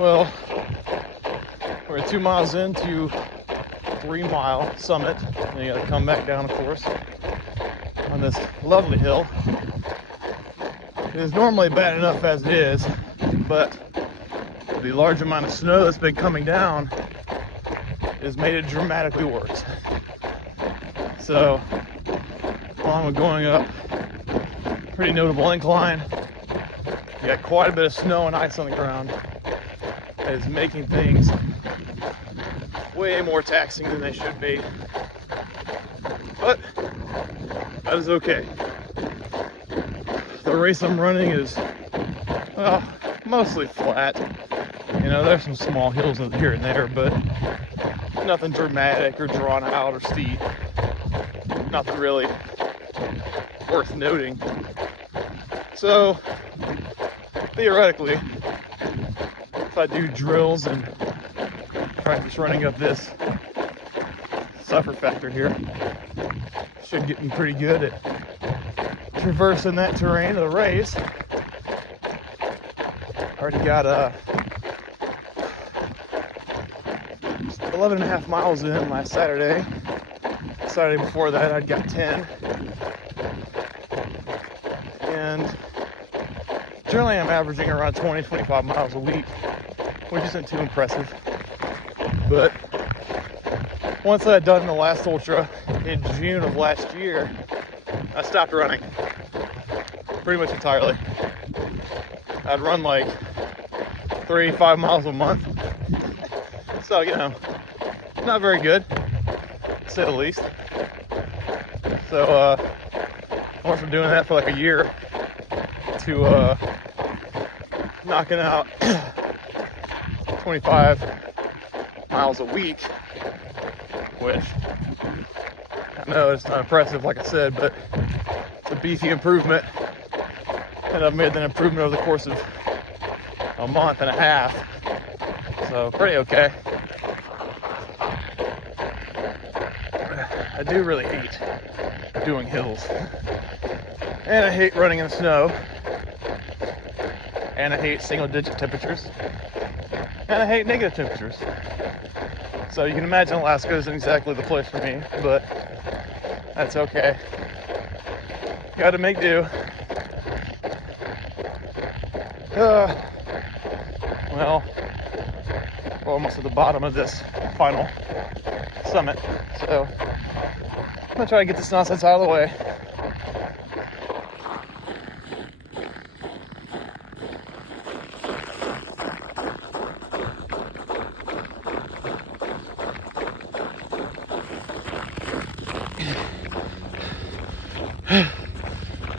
Well, we're 2 miles into 3-mile summit, and you gotta come back down, of course, on this lovely hill. It is normally bad enough as it is, but the large amount of snow that's been coming down has made it dramatically worse. So, along with going up pretty notable incline, you got quite a bit of snow and ice on the ground. That is making things way more taxing than they should be. But that is okay. The race I'm running is, well, mostly flat. You know, there's some small hills here and there, but nothing dramatic or drawn out or steep. Nothing really worth noting. So, theoretically, if I do drills and practice running up this suffer factor here, should get me pretty good at traversing that terrain of the race. Already got 11.5 miles in last Saturday. Saturday before that, I'd got 10. And generally I'm averaging around 20-25 miles a week, which isn't too impressive. But once I had done the last ultra in June of last year, I stopped running pretty much entirely. I'd run like 3-5 miles a month. So, you know, not very good, to say the least. So, I went from doing that for like a year to knocking out 25 miles a week, which I know it's not impressive, like I said, but it's a beefy improvement. And I've made that improvement over the course of a month and a half. So, pretty okay. I do really hate doing hills. And I hate running in the snow. And I hate single-digit temperatures. And I hate negative temperatures. So you can imagine Alaska isn't exactly the place for me, but that's okay. Gotta make do. Well, we're almost at the bottom of this final summit, so I'm gonna try to get this nonsense out of the way.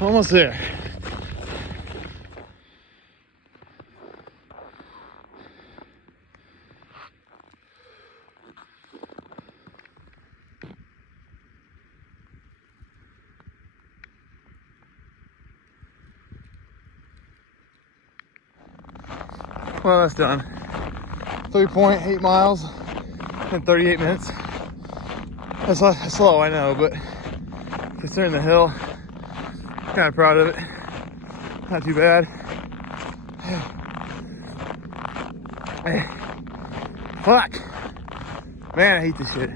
Almost there. Well, that's done. 3.8 miles in 38 minutes. That's slow, I know, but considering the hill, kind of proud of it. Not too bad. Fuck. Man, I hate this shit.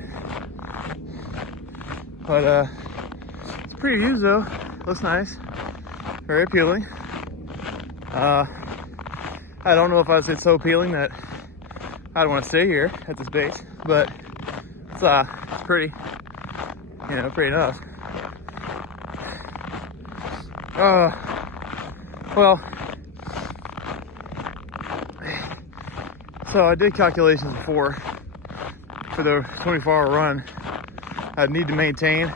But it's pretty views though. Looks nice. Very appealing. I don't know if it's so appealing that I'd want to stay here at this base, but it's pretty, you know, pretty enough. Well, so I did calculations before for the 24-hour run. I'd need to maintain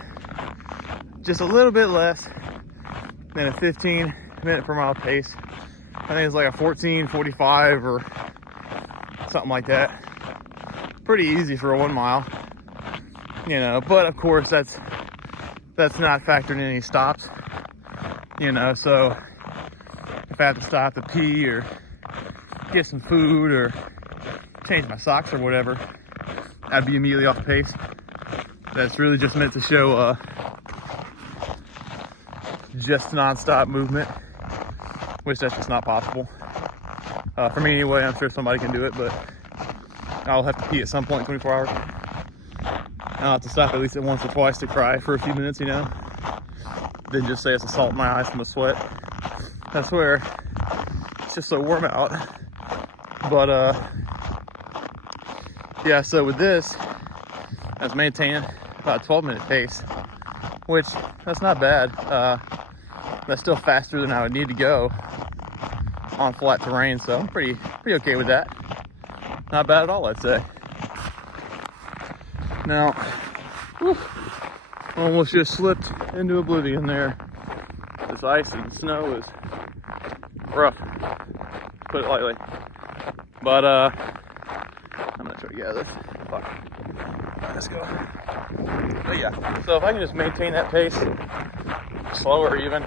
just a little bit less than a 15-minute per mile pace. I think it's like a 14:45 or something like that. Pretty easy for a 1 mile, you know. But of course, that's not factoring in any stops, you know. So if I have to stop to pee or get some food or change my socks or whatever, I'd be immediately off the pace. That's really just meant to show just non-stop movement, which that's just not possible. For me anyway, I'm sure somebody can do it, but I'll have to pee at some point in 24 hours. I'll have to stop at least once or twice to cry for a few minutes, you know. Then just say it's a salt in my eyes from the sweat. I swear, it's just so warm out. But yeah, so with this, I was maintaining about a 12-minute pace, which that's not bad. That's still faster than I would need to go on flat terrain, so I'm pretty okay with that. Not bad at all, I'd say. Now, whew, almost just slipped into oblivion there. This ice and snow is rough, put it lightly. But I'm gonna try to get out of this. Fuck. Alright, let's go. But yeah, so if I can just maintain that pace, slower even,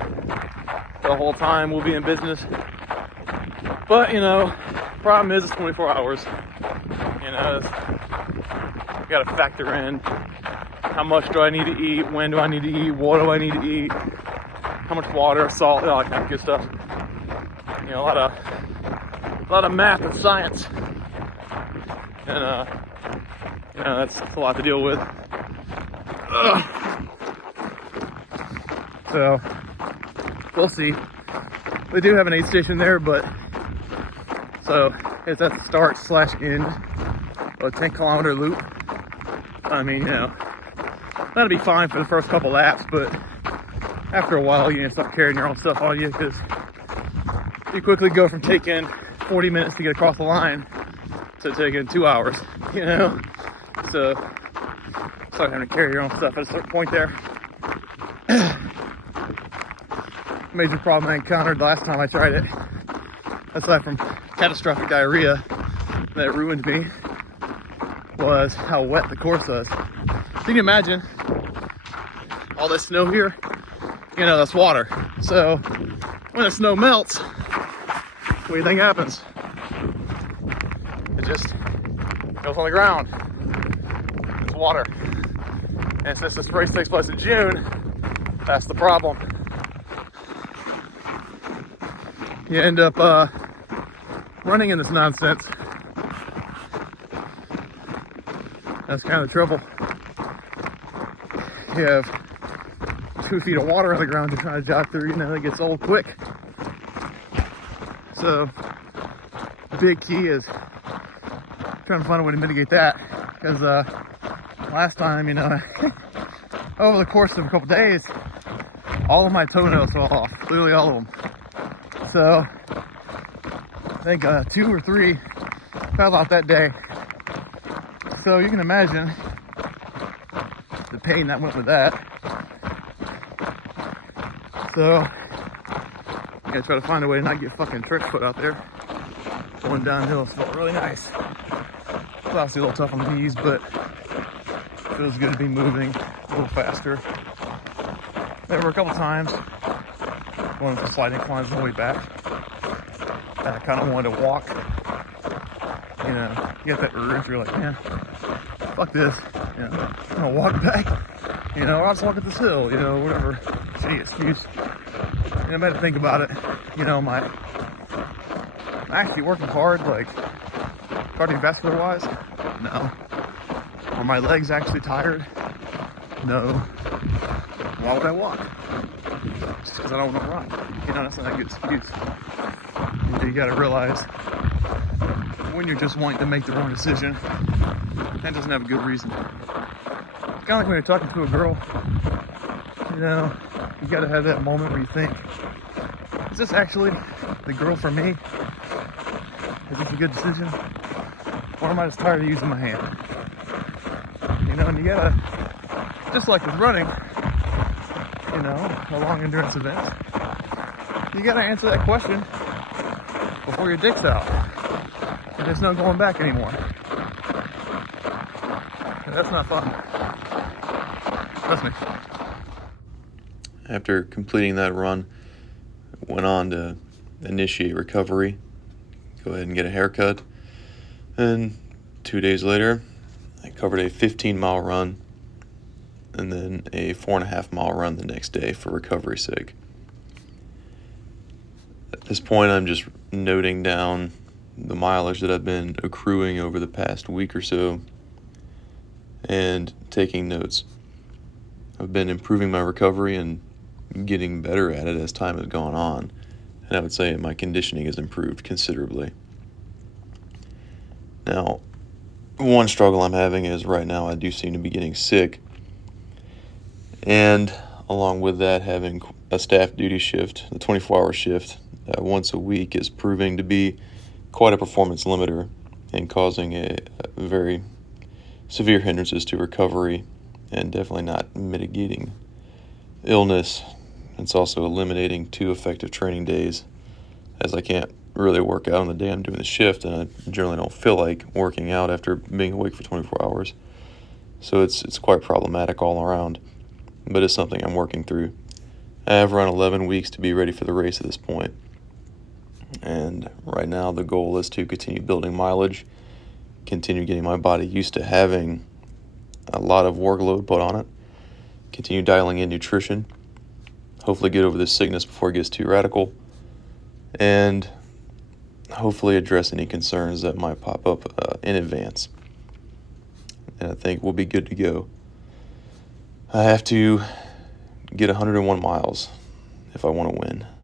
the whole time we'll be in business. But you know, problem is it's 24 hours. You know, you gotta factor in how much do I need to eat, when do I need to eat, what do I need to eat, how much water, salt, all that kind of good stuff. You know, a lot of math and science, and you know, that's a lot to deal with. So we'll see. They do have an aid station there, but so it's at the start / end of a 10-kilometer loop. I mean, you know, that'll be fine for the first couple laps, but after a while, you need to start carrying your own stuff on you, because you quickly go from taking 40 minutes to get across the line to taking 2 hours, you know? So start having to carry your own stuff at a certain point there. Major problem I encountered the last time I tried it, aside from catastrophic diarrhea that ruined me, was how wet the course was. Can you imagine all this snow here? You know, that's water. So when the snow melts, what do you think happens? It just goes on the ground. It's water. And since this race takes place in June, that's the problem. You end up running in this nonsense. That's kind of the trouble. You have 2 feet of water on the ground to try to jog through, you know, it gets old quick. So, the big key is trying to find a way to mitigate that. Because last time, you know, over the course of a couple days, all of my toenails fell off, literally all of them. So, I think 2 or 3 fell out that day. So you can imagine the pain that went with that. So, I gotta try to find a way to not get fucking trick foot out there. Going downhill felt really nice. It's obviously a little tough on the knees, but it feels good to be moving a little faster. There were a couple times going for slight inclines on the way back. I kind of wanted to walk. You know, you get that urge, you're like, man, fuck this. You know, I'm gonna walk back. You know, I'll just walk up this hill, you know, whatever shitty excuse. And I had to think about it. You know, I'm actually working hard, like, cardiovascular wise? No. Are my legs actually tired? No. Why would I walk? Just because I don't want to run. You know, that's not a good excuse. You gotta realize when you're just wanting to make the wrong decision, that doesn't have a good reason. It's kind of like when you're talking to a girl, you know, you gotta have that moment where you think, is this actually the girl for me? Is this a good decision? Or am I just tired of using my hand? You know, and you gotta, just like with running, you know, a long endurance event, you gotta answer that question before your dick's out. And there's no going back anymore. And that's not fun. Trust me. After completing that run, I went on to initiate recovery, go ahead and get a haircut, and 2 days later, I covered a 15-mile run and then a 4.5-mile run the next day for recovery's sake. At this point, I'm just noting down the mileage that I've been accruing over the past week or so and taking notes. I've been improving my recovery and getting better at it as time has gone on, and I would say my conditioning has improved considerably. Now, one struggle I'm having is right now I do seem to be getting sick, and along with that, having a staff duty shift, the 24-hour shift, once a week is proving to be quite a performance limiter and causing a very severe hindrances to recovery and definitely not mitigating illness. It's also eliminating 2 effective training days, as I can't really work out on the day I'm doing the shift, and I generally don't feel like working out after being awake for 24 hours. So it's quite problematic all around, but it's something I'm working through. I have around 11 weeks to be ready for the race at this point. And right now the goal is to continue building mileage, continue getting my body used to having a lot of workload put on it, continue dialing in nutrition, hopefully get over this sickness before it gets too radical, and hopefully address any concerns that might pop up in advance. And I think we'll be good to go. I have to get 101 miles if I want to win.